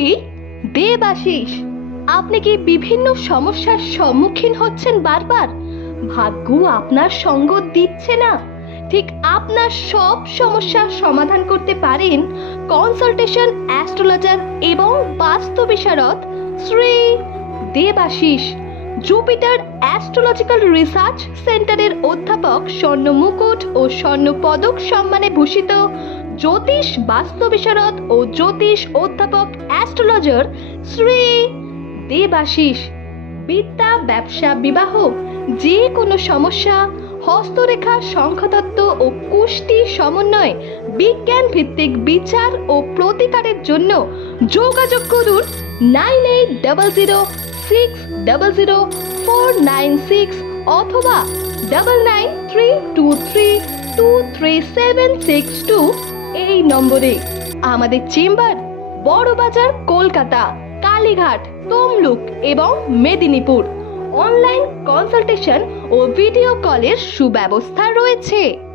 শ্রী দেবাশিস আপনি কি বিভিন্ন সমস্যার সম্মুখীন হচ্ছেন বারবার? ভাগ্য আপনার সঙ্গ দিচ্ছে না। ঠিক আপনার সব সমস্যার সমাধান করতে পারেন কনসালটেশন অ্যাস্ট্রোলজার এবং বাস্তু বিশারদ Shri Debashis Jupiter astrological research সেন্টারের অধ্যাপক স্বর্ণ মুকুট ও স্বর্ণ পদক সম্মানে ভূষিত জ্যোতিষ বাস্তু বিশারদ ও জ্যোতিষ অধ্যাপক অ্যাস্ট্রোলজার শ্রী দেবাশিস বিদ্যা, ব্যবসা, বিবাহ যে কোনো সমস্যা, হস্তরেখা সংখ্যাতত্ত্ব ও কুষ্টি সমন্বয় বিজ্ঞান ভিত্তিক বিচার ও প্রতিকারের জন্য যোগাযোগ করুন nine eight double zero six double zero four nine six অথবা double nine three two three two three seven six two এই নম্বরে আমাদের চেম্বার, বড়বাজার, কলকাতা, কালীঘাট, তমলুক এবং মেদিনীপুর। অনলাইন কনসালটেশন ও ভিডিও কলের সুব্যবস্থা রয়েছে।